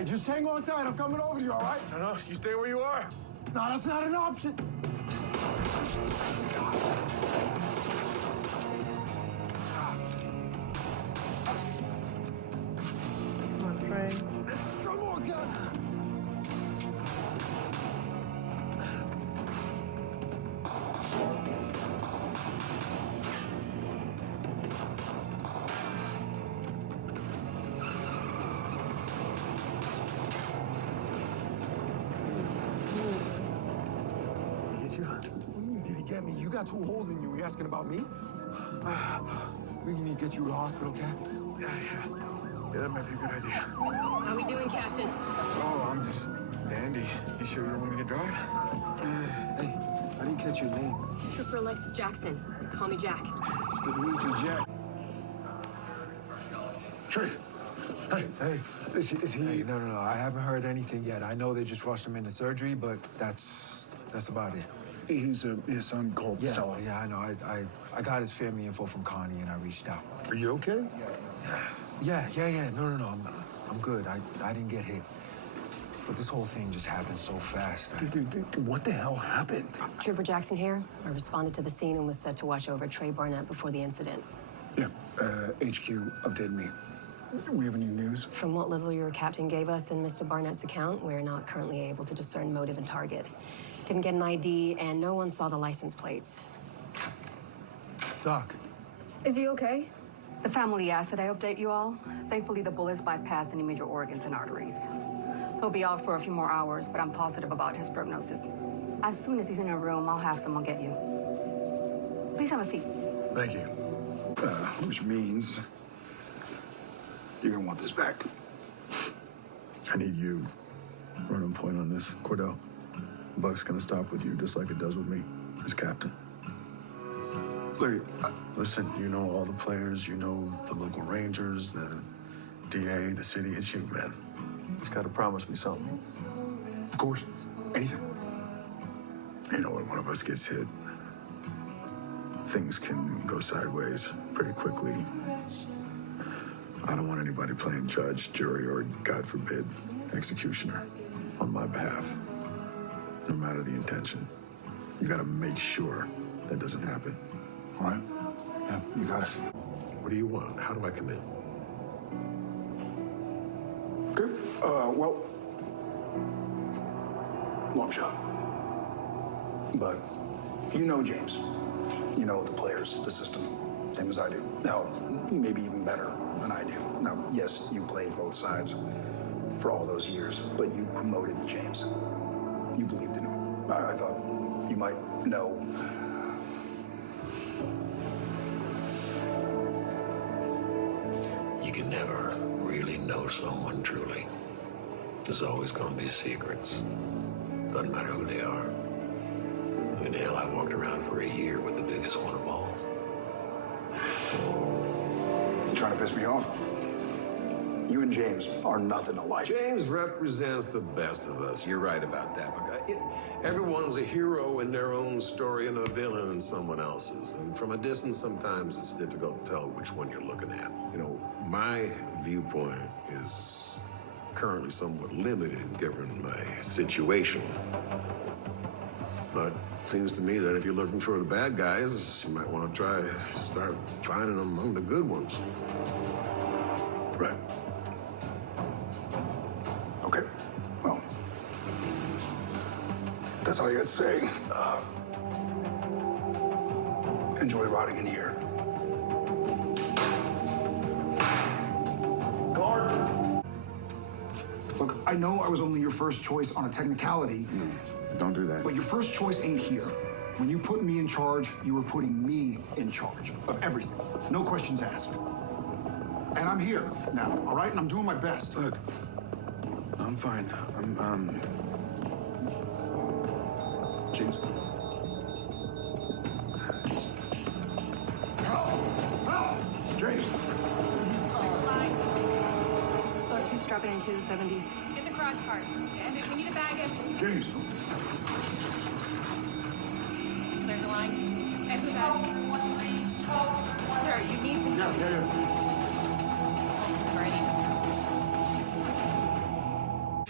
Hey, just hang on tight. I'm coming over to you, all right? No, you stay where you are. No, that's not an option. Come on, Trey. Come on, guys. Get you? What do you mean, did he get me? You got 2 holes in you. You asking about me? We need to get you to the hospital, Cap. Yeah, that might be a good idea. How we doing, Captain? Oh, I'm just dandy. You sure you don't want me to drive? Hey, I didn't catch your name. Trooper Alexis Jackson. Call me Jack. It's good to meet you, Jack. Trey. Hey. Hey, is he? Hey, no. I haven't heard anything yet. I know they just rushed him into surgery, but that's about it. His son called Stella. Yeah, I know. I got his family info from Connie, and I reached out. Are you okay? Yeah. No. I'm good. I didn't get hit. But this whole thing just happened so fast. Dude, what the hell happened? Trooper Jackson here. I responded to the scene and was set to watch over Trey Barnett before the incident. Yeah, HQ updated me. We have any news? From what little your captain gave us in Mr. Barnett's account, we're not currently able to discern motive and target. Didn't get an ID, and no one saw the license plates. Doc. Is he okay? The family asked that I update you all. Thankfully, the bullets bypassed any major organs and arteries. He'll be out for a few more hours, but I'm positive about his prognosis. As soon as he's in a room, I'll have someone get you. Please have a seat. Thank you. Which means you're gonna want this back. I need you running point on this, Cordell. Buck's gonna stop with you just like it does with me as captain. Larry, Listen, you know all the players, you know the local rangers, the DA, the city. It's you, man. Just gotta promise me something. of course, anything. You know, when one of us gets hit, things can go sideways pretty quickly. I don't want anybody playing judge, jury, or, God forbid, executioner on my behalf, no matter the intention. You gotta make sure that doesn't happen. All right? Yeah, you got it. What do you want? How do I come in? Good. Well, long shot. But you know James. You know the players, the system, same as I do. Now, maybe even better than I do. Now, yes, you played both sides for all those years, but you promoted James. You believed in him. I thought you might know. You can never really know someone truly. There's always gonna be secrets. Doesn't matter who they are. I mean, hell, I walked around for a year with the biggest one of all. You trying to piss me off? You and James are nothing alike. James represents the best of us. You're right about that. But everyone's a hero in their own story and a villain in someone else's. And from a distance, sometimes it's difficult to tell which one you're looking at. You know, my viewpoint is currently somewhat limited given my situation. But it seems to me that if you're looking for the bad guys, you might want to start finding them among the good ones. Right. Okay. Well, that's all you got to say. Enjoy rotting in here. Guard! Look, I know I was only your first choice on a technicality. Don't do that. But your first choice ain't here. When you put me in charge, you were putting me in charge of everything. No questions asked. And I'm here now, all right? And I'm doing my best. Look, I'm fine. James. Help! James. Let's just strap it into the 70s. Get the crash cart. We need a bag of... James. Clear the line. And the bag. Sir, you need to... Yeah. This is for anyone.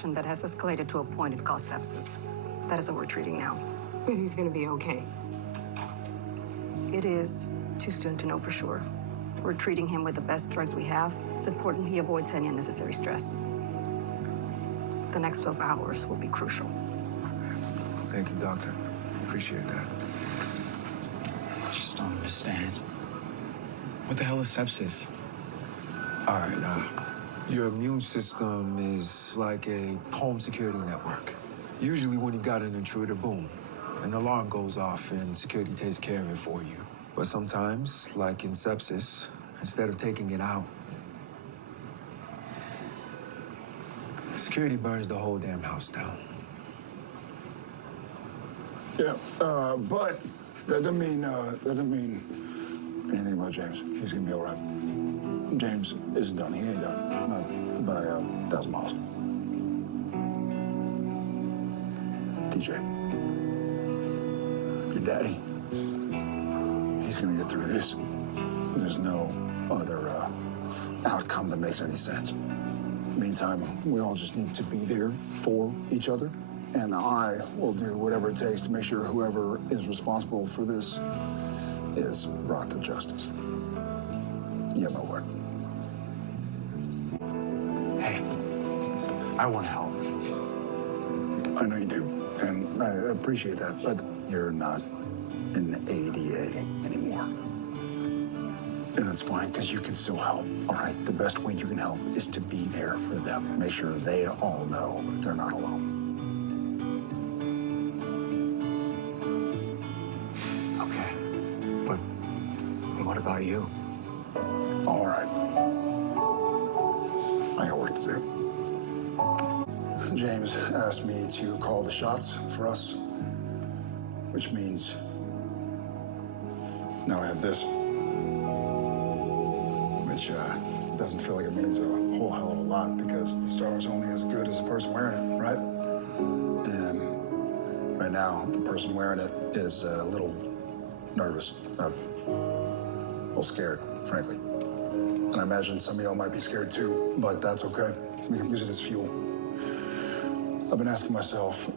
infection that has escalated to a point it caused sepsis. That is what we're treating now. But he's gonna be okay. It is too soon to know for sure. We're treating him with the best drugs we have. It's important he avoids any unnecessary stress. The next 12 hours will be crucial. Thank you, Doctor. Appreciate that. I just don't understand. What the hell is sepsis? All right, your immune system is like a home security network. Usually when you've got an intruder, boom, an alarm goes off and security takes care of it for you. But sometimes, like in sepsis, instead of taking it out, security burns the whole damn house down. Yeah, but that doesn't mean anything about James. He's gonna be all right. James isn't done. He ain't done. Not by 1,000 miles. DJ, your daddy, he's gonna get through this. There's no other outcome that makes any sense. Meantime, we all just need to be there for each other. And I will do whatever it takes to make sure whoever is responsible for this is brought to justice. You have my word. Hey, I want to help. I know you do, and I appreciate that, but you're not in the ADA anymore. And that's fine, because you can still help, all right? The best way you can help is to be there for them. Make sure they all know they're not alone. Okay, but what about you? All right. I got work to do. James asked me to call the shots for us, which means now I have this, which doesn't feel like it means a whole hell of a lot because the star is only as good as the person wearing it, right? And right now, the person wearing it is a little nervous, a little scared, frankly. And I imagine some of y'all might be scared too, but that's okay. We can use it as fuel. I've been asking myself,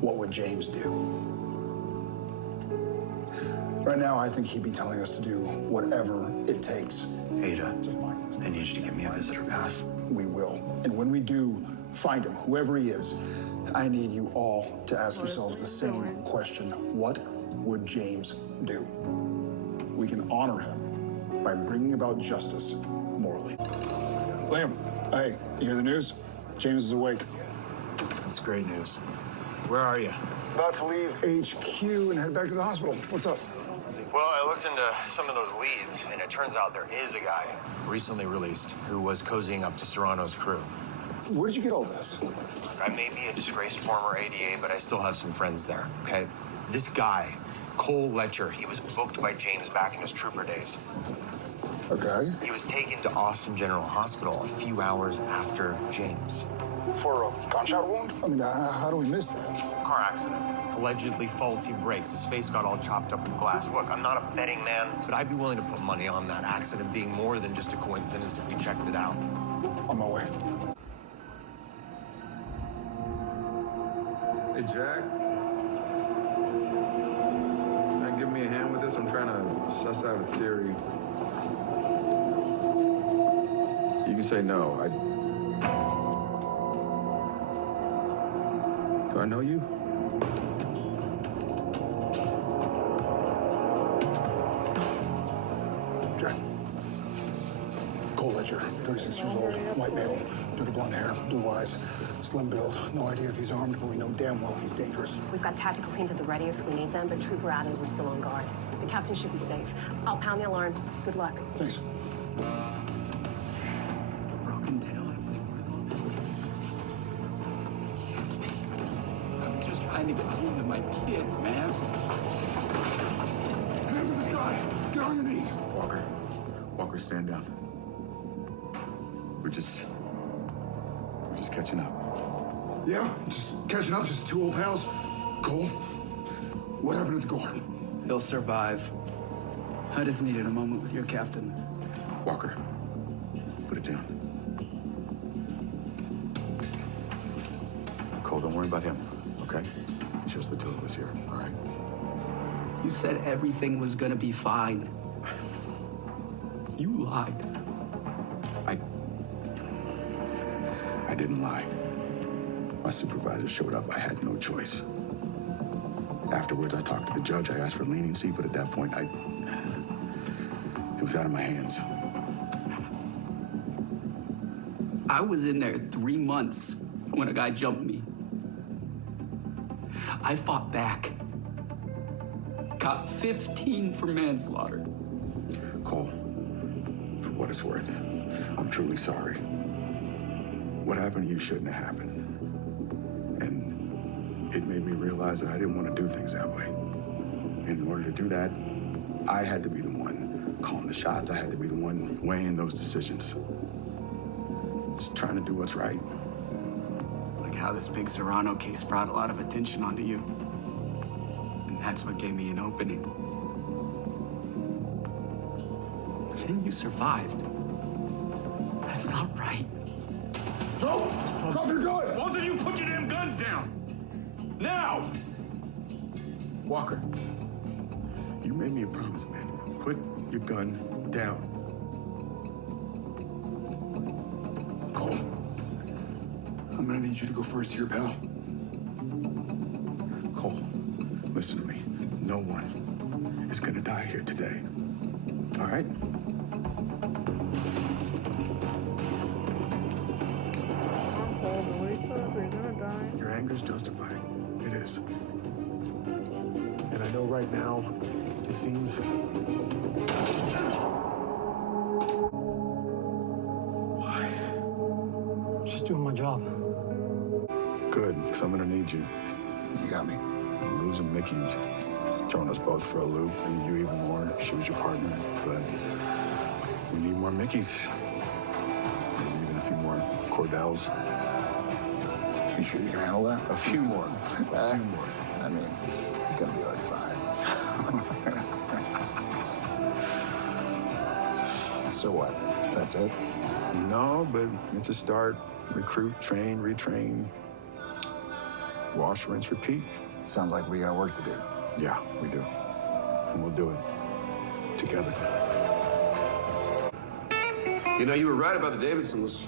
what would James do? Right now, I think he'd be telling us to do whatever it takes Ada, to find this. I need you to give me a visitor pass. We will. And when we do find him, whoever he is, I need you all to ask yourselves the same question. What would James do? We can honor him by bringing about justice morally. Liam, hey, you hear the news? James is awake. That's great news. Where are you? About to leave HQ and head back to the hospital. What's up? Well, I looked into some of those leads, and it turns out there is a guy Recently released who was cozying up to Serrano's crew. Where did you get all this? I may be a disgraced former ADA, but I still Still have some friends there, okay? This guy, Cole Letcher, he was booked by James back in his trooper days. Okay. He was taken to Austin General Hospital a few hours after James. For a gunshot wound? I mean, how do we miss that? car accident. Allegedly faulty brakes. His face got all chopped up with glass. Look, I'm not a betting man. But I'd be willing to put money on that accident being more than just a coincidence if we checked it out. On my way. Hey, Jack. Can you give me a hand with this? I'm trying to suss out a theory. You can say no. Do I know you? Jack. Cole Letcher, 36 years old, white male, dirty blonde hair, blue eyes, slim build. No idea if he's armed, but we know damn well he's dangerous. We've got tactical teams at the ready if we need them, but Trooper Adams is still on guard. The captain should be safe. I'll pound the alarm. Good luck. Thanks. It's a broken tail and sick with all this. I'm just trying to get home to my kid, man. After this guy, get on your knees. Walker, stand down. We're just catching up. Yeah, just catching up, just two old pals. Cole, what happened at the garden? He'll survive. I just needed a moment with your captain. Walker, put it down. worry about him, okay? It's just the two of us here, all right? You said everything was gonna be fine. You lied. I didn't lie. My supervisor showed up. I had no choice. Afterwards, I talked to the judge. I asked for leniency, but at that point, it was out of my hands. I was in there 3 months when a guy jumped me. I fought back. Got 15 for manslaughter. Cole, for what it's worth, I'm truly sorry. What happened to you shouldn't have happened. And it made me realize that I didn't want to do things that way. And in order to do that, I had to be the one calling the shots. I had to be the one weighing those decisions. Just trying to do what's right. Like how this big Serrano case brought a lot of attention onto you. And that's what gave me an opening. Then you survived. That's not right. No! Drop your gun! Both of you put your damn guns down! Now! Walker, you made me a promise, man. Put your gun down. Cole, I'm gonna need you to go first here, pal. Cole, listen to me. No one is gonna die here today. All right? Cole, the way so they're gonna die. Your anger's justified. It is. And I know right now, it seems... Why? Just doing my job. Good, because I'm gonna need you. You got me. Losing Mickey has thrown us both for a loop, and you even more. She was your partner, but we need more Mickeys. Maybe even a few more Cordells. You sure you can handle that? A few more. A few more. I mean, it's gonna be like 5. So what? That's it? No, but it's a start. Recruit, train, retrain. Wash, rinse, repeat. Sounds like we got work to do. Yeah, we do. And we'll do it together. You know, you were right about the Davidsons.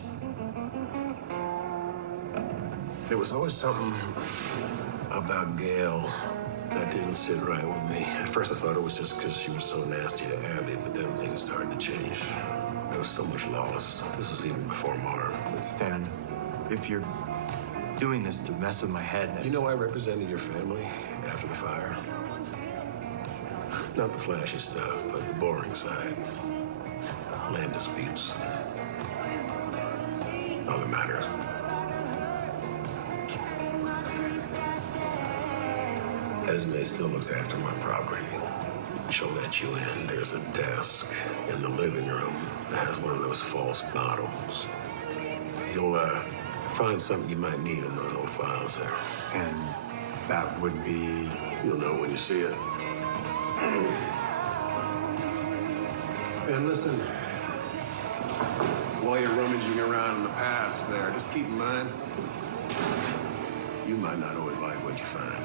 There was always something about Gail that didn't sit right with me. At first I thought it was just because she was so nasty to Abby, but then things started to change. There was so much loss. This was even before Marv. But Stan, if you're doing this to mess with my head... You know, I represented your family after the fire. Not the flashy stuff, but the boring sides. Land disputes, other matters. Esme still looks after my property. She'll let you in. There's a desk in the living room that has one of those false bottoms. You'll find something you might need in those old files there. And that would be... You'll know when you see it. And listen, while you're rummaging around in the past there, just keep in mind, you might not always like what you find.